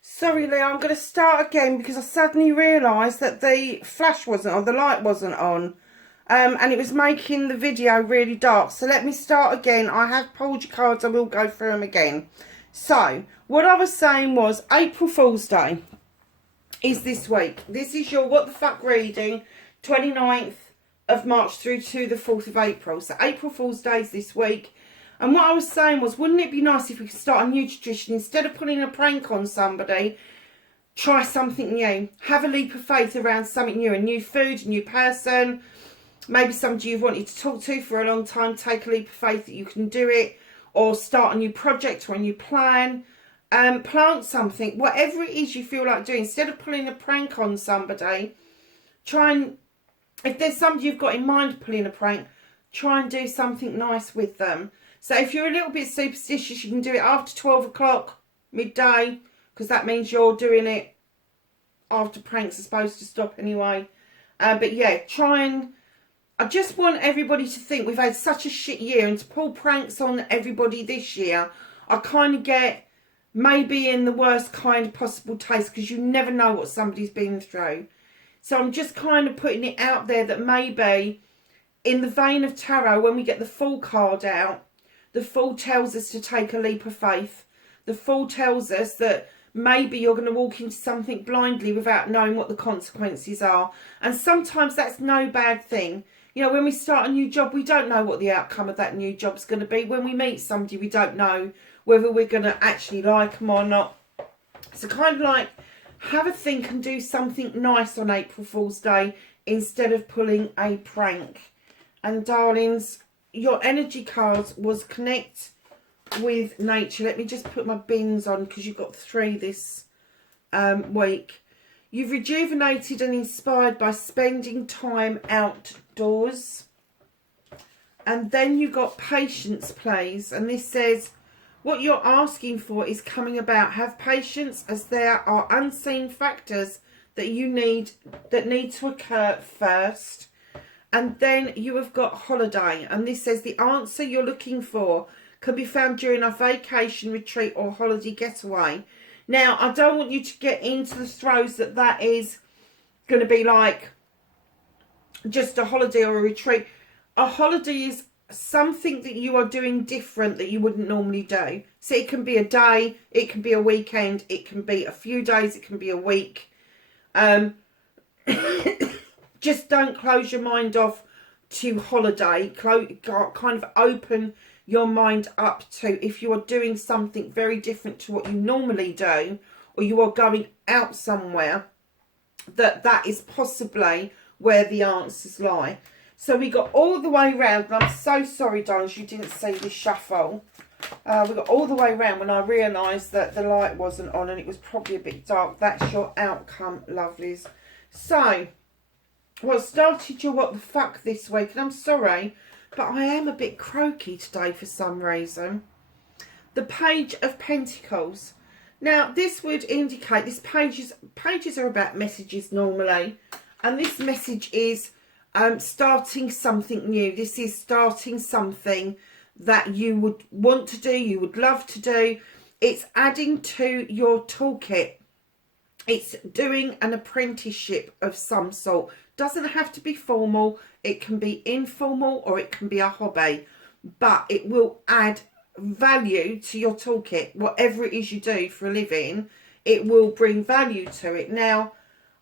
Sorry, Leo, I'm going to start again because I suddenly realised that the flash wasn't on, the light wasn't on. And it was making the video really dark. So let me start again. I have pulled your cards. I will go through them again. So, what I was saying was April Fool's Day is this week. This is your What the Fuck reading, 29th of March through to the 4th of April. So April Fool's Day is this week. And what I was saying was, wouldn't it be nice if we could start a new tradition? Instead of putting a prank on somebody, try something new. Have a leap of faith around something new. A new food, a new person. Maybe somebody you've wanted to talk to for a long time. Take a leap of faith that you can do it. Or start a new project or a new plan. Plant something. Whatever it is you feel like doing. Instead of pulling a prank on somebody, try and, if there's somebody you've got in mind pulling a prank, try and do something nice with them. So if you're a little bit superstitious, you can do it after 12 o'clock, midday, because that means you're doing it after pranks are supposed to stop anyway. But yeah, try and, I just want everybody to think we've had such a shit year, and to pull pranks on everybody this year, I kind of get maybe in the worst kind of possible taste, because you never know what somebody's been through. So I'm just kind of putting it out there that maybe in the vein of tarot, when we get the Fool card out, the Fool tells us to take a leap of faith. The Fool tells us that maybe you're going to walk into something blindly without knowing what the consequences are. And sometimes that's no bad thing. You know, when we start a new job, we don't know what the outcome of that new job's going to be. When we meet somebody, we don't know whether we're going to actually like them or not. So kind of like, have a think and do something nice on April Fool's Day instead of pulling a prank. And darlings, your energy cards was connect with nature. Let me just put my bins on because you've got 3 this week. You've rejuvenated and inspired by spending time outdoors. And then you got patience, please. And this says, what you're asking for is coming about. Have patience, as there are unseen factors that need to occur first. And then you have got holiday. And this says the answer you're looking for can be found during a vacation, retreat or holiday getaway. Now, I don't want you to get into the throes that is going to be like just a holiday or a retreat. A holiday is something that you are doing different that you wouldn't normally do. So it can be a day, it can be a weekend, it can be a few days, it can be a week. Just don't close your mind off to holiday. Kind of open your mind up to, if you are doing something very different to what you normally do, or you are going out somewhere, that is possibly where the answers lie. So we got all the way round, and I'm so sorry, darlings, you didn't see this shuffle. We got all the way round when I realised that the light wasn't on and it was probably a bit dark. That's your outcome, lovelies. So, what started your what the fuck this week, and I'm sorry, but I am a bit croaky today for some reason. The Page of Pentacles. Now, this would indicate, pages are about messages normally, and this message is starting something new. This is starting something that you would want to do, you would love to do. It's adding to your toolkit. It's doing an apprenticeship of some sort. Doesn't have to be formal. It can be informal or it can be a hobby. But it will add value to your toolkit. Whatever it is you do for a living, it will bring value to it. Now,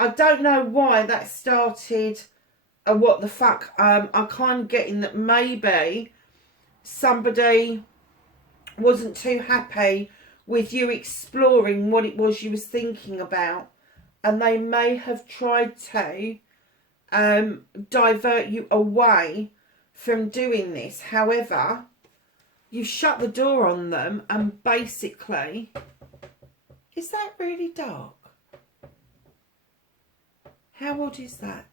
I don't know why that started a what the fuck. I'm kind of getting that maybe somebody wasn't too happy with you exploring what it was you was thinking about, and they may have tried to divert you away from doing this. However, you shut the door on them, and basically, is that really dark? How odd is that?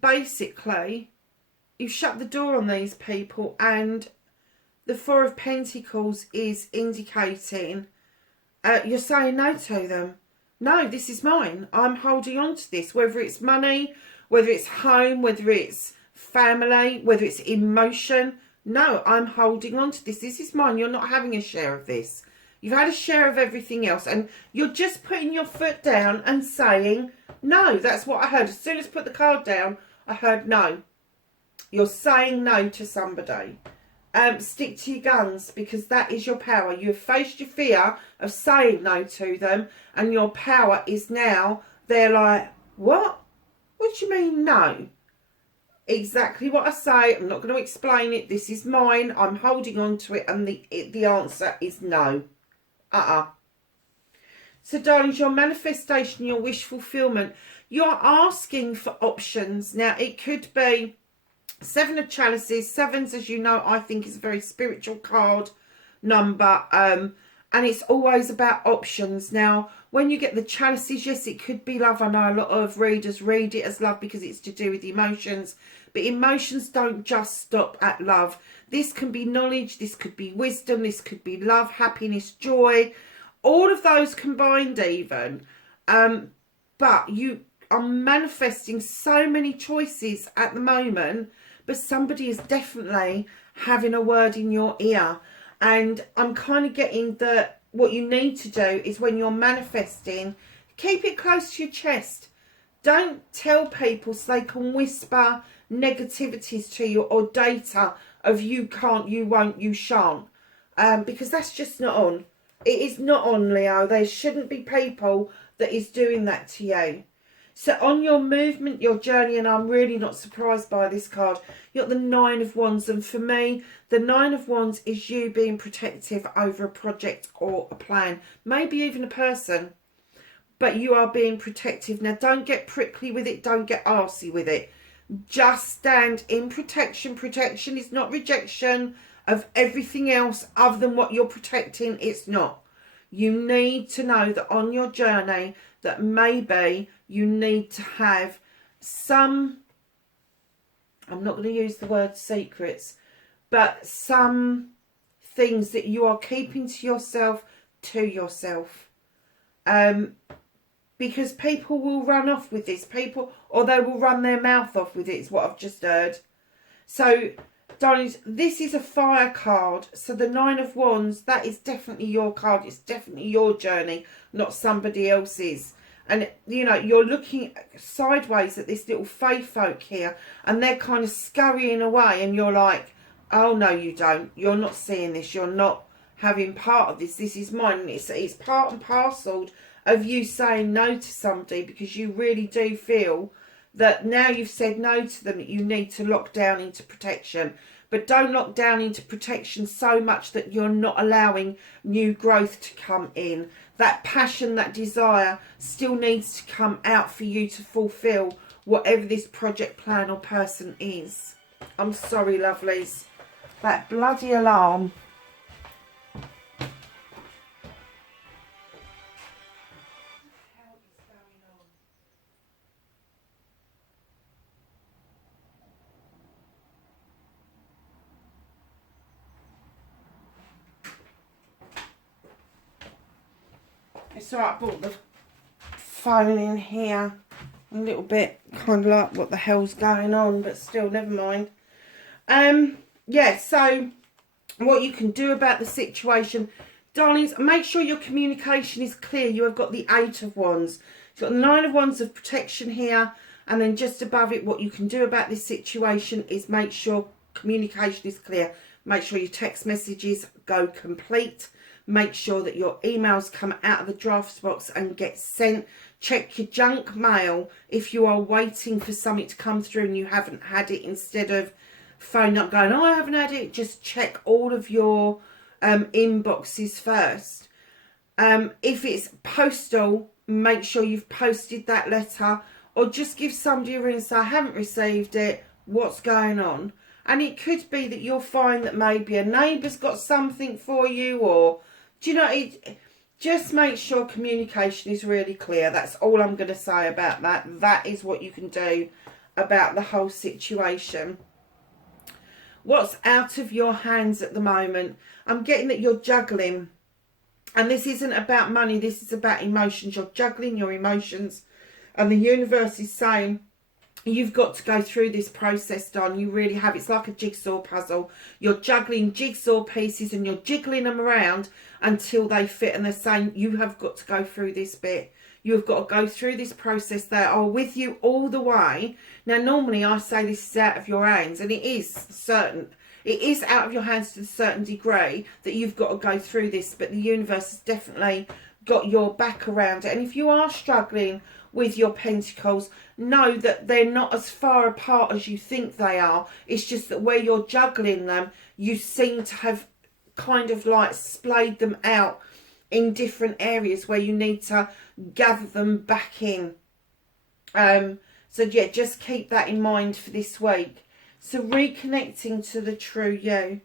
Basically, you've shut the door on these people, and the Four of Pentacles is indicating you're saying no to them. No, this is mine. I'm holding on to this, whether it's money, whether it's home, whether it's family, whether it's emotion. No, I'm holding on to this. This is mine. You're not having a share of this. You've had a share of everything else, and you're just putting your foot down and saying no. That's what I heard. As soon as I put the card down, I heard no. You're saying no to somebody. Stick to your guns, because that is your power. You have faced your fear of saying no to them, and your power is now, they're like, what? What do you mean no? Exactly what I say. I'm not going to explain it. This is mine. I'm holding on to it, and the answer is no. So, darlings, your manifestation, your wish fulfillment, you're asking for options. Now, it could be Seven of Chalices. Sevens, as you know, I think is a very spiritual card number. And it's always about options. Now, when you get the chalices, yes, it could be love. I know a lot of readers read it as love because it's to do with emotions. But emotions don't just stop at love. This can be knowledge. This could be wisdom. This could be love, happiness, joy. All of those combined even. But you are manifesting so many choices at the moment. But somebody is definitely having a word in your ear. And I'm kind of getting that what you need to do is when you're manifesting, keep it close to your chest. Don't tell people so they can whisper negativities to you or data of you can't, you won't, you shan't. Because that's just not on. It is not on, Leo. There shouldn't be people that is doing that to you. So on your movement, your journey, and I'm really not surprised by this card, you've got the Nine of Wands. And for me, the Nine of Wands is you being protective over a project or a plan. Maybe even a person. But you are being protective. Now, don't get prickly with it. Don't get arsey with it. Just stand in protection. Protection is not rejection of everything else other than what you're protecting. It's not. You need to know that on your journey that maybe you need to have some, I'm not going to use the word secrets, but some things that you are keeping to yourself, because people will run off with this, or they will run their mouth off with it, is what I've just heard. So, darlings, this is a fire card. So the Nine of Wands, that is definitely your card. It's definitely your journey, not somebody else's. And, you know, you're looking sideways at this little fae folk here, and they're kind of scurrying away, and you're like, oh, no, you don't. You're not seeing this. You're not having part of this. This is mine. And it's part and parcel of you saying no to somebody, because you really do feel that now you've said no to them, you need to lock down into protection. But don't lock down into protection so much that you're not allowing new growth to come in. That passion, that desire still needs to come out for you to fulfill whatever this project, plan or person is. I'm sorry, lovelies. That bloody alarm. So I brought the phone in here. A little bit kind of like what the hell's going on, but still, never mind. Yeah, so what you can do about the situation, darlings, make sure your communication is clear. You have got the Eight of Wands. You've got the Nine of Wands of protection here, and then just above it, what you can do about this situation is make sure communication is clear. Make sure your text messages go complete. Make sure that your emails come out of the drafts box and get sent. Check your junk mail if you are waiting for something to come through and you haven't had it. Instead of phone up going, oh, I haven't had it. Just check all of your inboxes first. If it's postal, make sure you've posted that letter. Or just give somebody a ring and say, I haven't received it. What's going on? And it could be that you'll find that maybe a neighbour's got something for you, or do you know, just make sure communication is really clear. That's all I'm going to say about that. That is what you can do about the whole situation. What's out of your hands at the moment? I'm getting that you're juggling. And this isn't about money. This is about emotions. You're juggling your emotions. And the universe is saying, you've got to go through this process, Don. You really have. It's like a jigsaw puzzle. You're juggling jigsaw pieces and you're jiggling them around until they fit. And they're saying, you have got to go through this bit. You have got to go through this process. They are with you all the way. Now, normally I say this is out of your hands, and it is certain. It is out of your hands to a certain degree that you've got to go through this, but the universe has definitely got your back around it. And if you are struggling with your pentacles, know that they're not as far apart as you think they are. It's just that where you're juggling them, you seem to have kind of like splayed them out in different areas where you need to gather them back in. So yeah, just keep that in mind for this week. So reconnecting to the true you.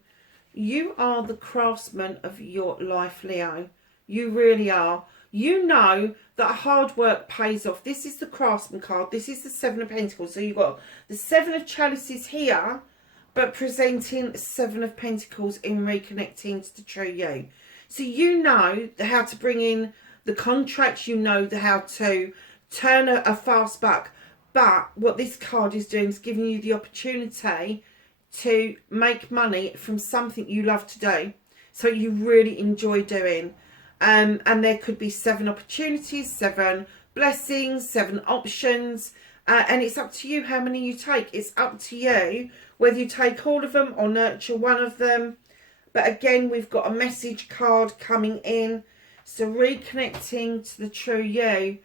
You are the craftsman of your life, Leo. You really are. You know that hard work pays off. This is the craftsman card. This is the Seven of Pentacles. So you've got the Seven of Chalices here, but presenting Seven of Pentacles in reconnecting to the true you. So you know how to bring in the contracts. You know how to turn a fast buck. But what this card is doing is giving you the opportunity to make money from something you love to do. So you really enjoy doing. And there could be 7 opportunities, 7 blessings, 7 options. And it's up to you how many you take. It's up to you whether you take all of them or nurture one of them. But again, we've got a message card coming in. So reconnecting to the true you.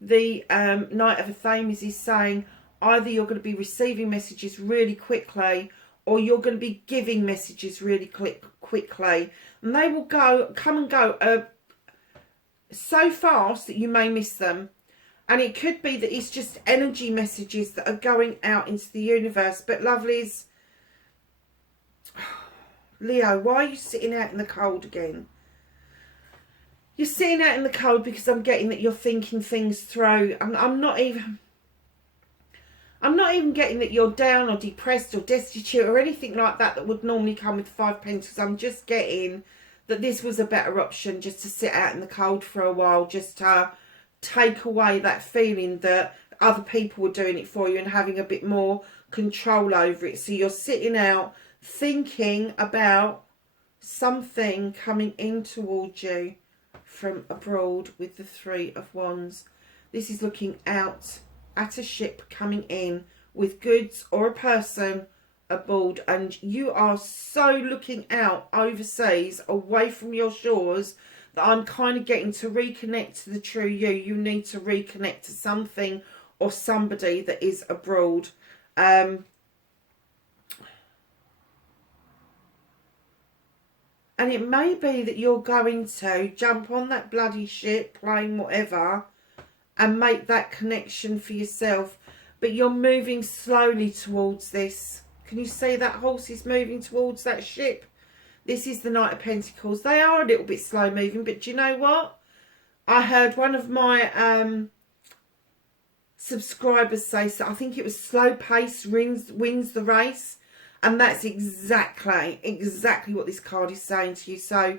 The Knight of Athames is saying either you're going to be receiving messages really quickly or you're going to be giving messages really quickly. And they will come and go so fast that you may miss them. And it could be that it's just energy messages that are going out into the universe. But lovelies, Leo, why are you sitting out in the cold again? You're sitting out in the cold because I'm getting that you're thinking things through. I'm not even getting that you're down or depressed or destitute or anything like that that would normally come with 5 Pentacles. I'm just getting that this was a better option, just to sit out in the cold for a while, just to take away that feeling that other people were doing it for you and having a bit more control over it. So you're sitting out thinking about something coming in towards you from abroad with the 3 of Wands. This is looking out at a ship coming in with goods or a person aboard, and you are so looking out overseas away from your shores that I'm kind of getting to reconnect to the true you. You need to reconnect to something or somebody that is abroad. And it may be that you're going to jump on that bloody ship, plane, whatever, and make that connection for yourself. But you're moving slowly towards this. Can you see that horse is moving towards that ship? This is the Knight of Pentacles. They are a little bit slow moving, but do you know what? I heard one of my subscribers say, so I think it was slow pace wins the race. And that's exactly what this card is saying to you. So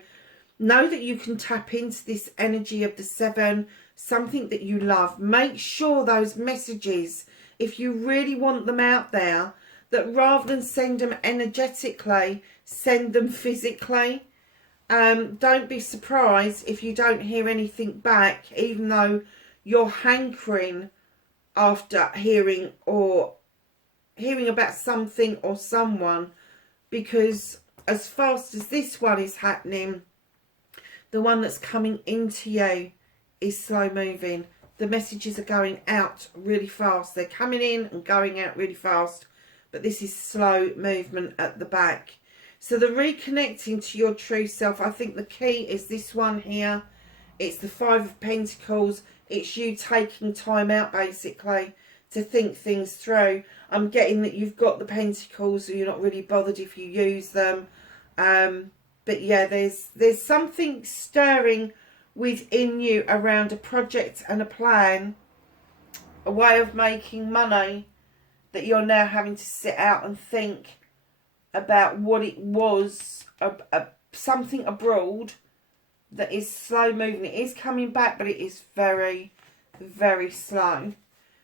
know that you can tap into this energy of the 7, something that you love. Make sure those messages, if you really want them out there, that rather than send them energetically, send them physically. Don't be surprised if you don't hear anything back, even though you're hankering after hearing about something or someone, because as fast as this one is happening, the one that's coming into you is slow moving. The messages are going out really fast. They're coming in and going out really fast, but this is slow movement at the back. So the reconnecting to your true self, I think the key is this one here. It's the 5 of Pentacles. It's you taking time out basically to think things through. I'm getting that you've got the Pentacles, so you're not really bothered if you use them. But yeah, there's something stirring within you around a project and a plan, a way of making money that you're now having to sit out and think about what it was, something abroad that is slow moving. It is coming back, but it is very, very slow.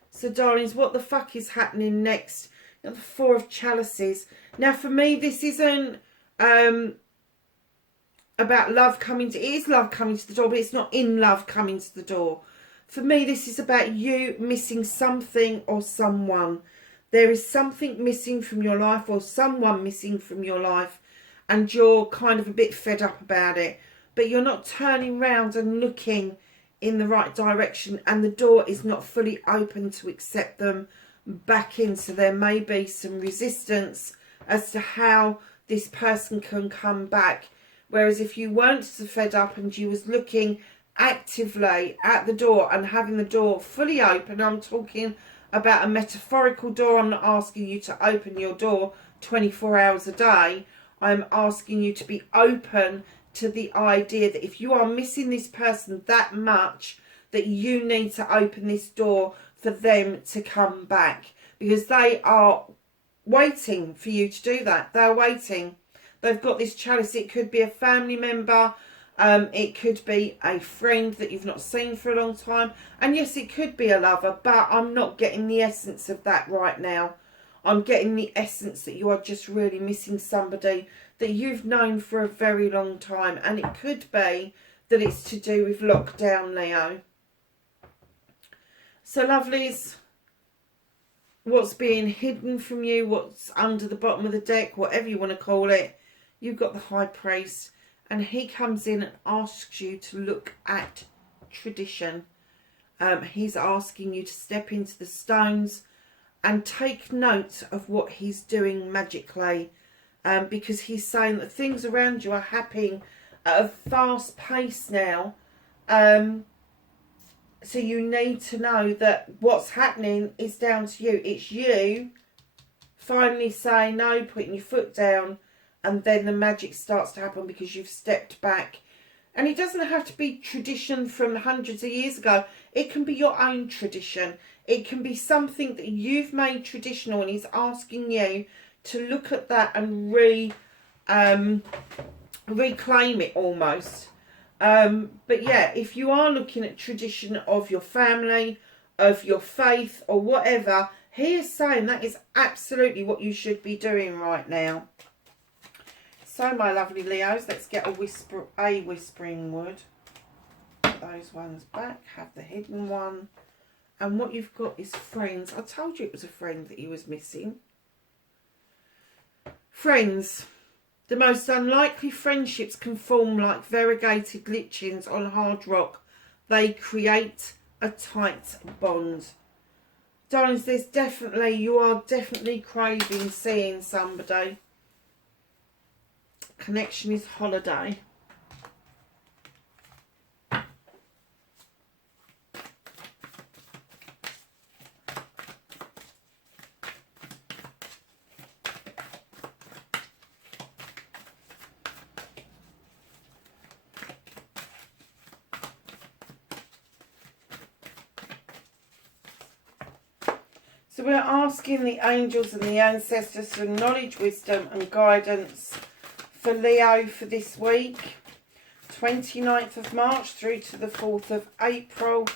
So, darlings, what the fuck is happening next? The Four of Chalices. Now, for me, this isn't about love coming to... It is love coming to the door, but it's not in love coming to the door. For me, this is about you missing something or someone. There is something missing from your life, or someone missing from your life, and you're kind of a bit fed up about it. But you're not turning round and looking in the right direction, and the door is not fully open to accept them back in. So there may be some resistance as to how this person can come back. Whereas if you weren't so fed up and you was looking actively at the door and having the door fully open, I'm talking about a metaphorical door. I'm not asking you to open your door 24 hours a day. I'm asking you to be open to the idea that if you are missing this person that much, that you need to open this door for them to come back, because they are waiting for you to do that. They're waiting. They've got this chalice. It could be a family member. It could be a friend that you've not seen for a long time. And yes, it could be a lover, but I'm not getting the essence of that right now. I'm getting the essence that you are just really missing somebody that you've known for a very long time. And it could be that it's to do with lockdown, Leo. So, lovelies, what's being hidden from you, what's under the bottom of the deck, whatever you want to call it, you've got the High Priest. And he comes in and asks you to look at tradition. He's asking you to step into the stones and take note of what he's doing magically. Because he's saying that things around you are happening at a fast pace now. So you need to know that what's happening is down to you. It's you finally saying no, putting your foot down, and then the magic starts to happen because you've stepped back. And it doesn't have to be tradition from hundreds of years ago. It can be your own tradition. It can be something that you've made traditional, and he's asking you to look at that and reclaim it almost. But yeah, if you are looking at tradition of your family, of your faith, or whatever, he is saying that is absolutely what you should be doing right now. So, my lovely Leos, let's get a whispering wood. Put those ones back. Have the hidden one. And what you've got is friends. I told you it was a friend that you was missing. Friends. The most unlikely friendships can form like variegated lichens on hard rock. They create a tight bond. Darlings, you are definitely craving seeing somebody. Connection is holiday. So we're asking the angels and the ancestors for knowledge, wisdom and guidance for Leo for this week, 29th of March through to the 4th of April.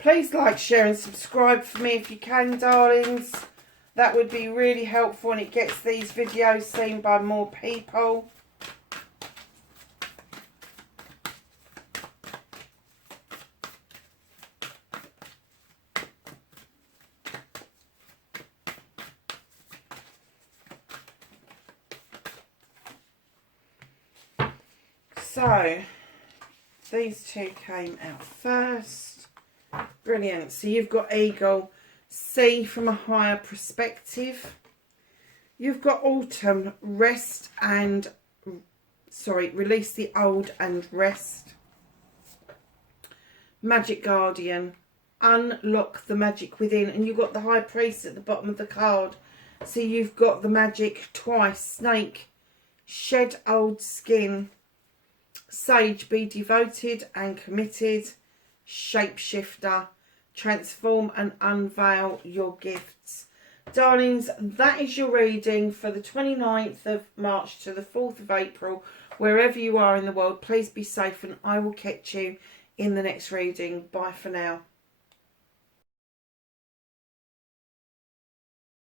Please like, share and subscribe for me if you can, darlings. That would be really helpful, and it gets these videos seen by more people. So, these two came out first. Brilliant. So you've got Eagle, see from a higher perspective. You've got Autumn, rest and... release the old and rest. Magic Guardian, unlock the magic within. And you've got the High Priest at the bottom of the card. So you've got the magic twice. Snake, shed old skin. Sage, be devoted and committed. Shapeshifter, transform and unveil your gifts. Darlings, that is your reading for the 29th of March to the 4th of April. Wherever you are in the world, please be safe, and I will catch you in the next reading. Bye for now.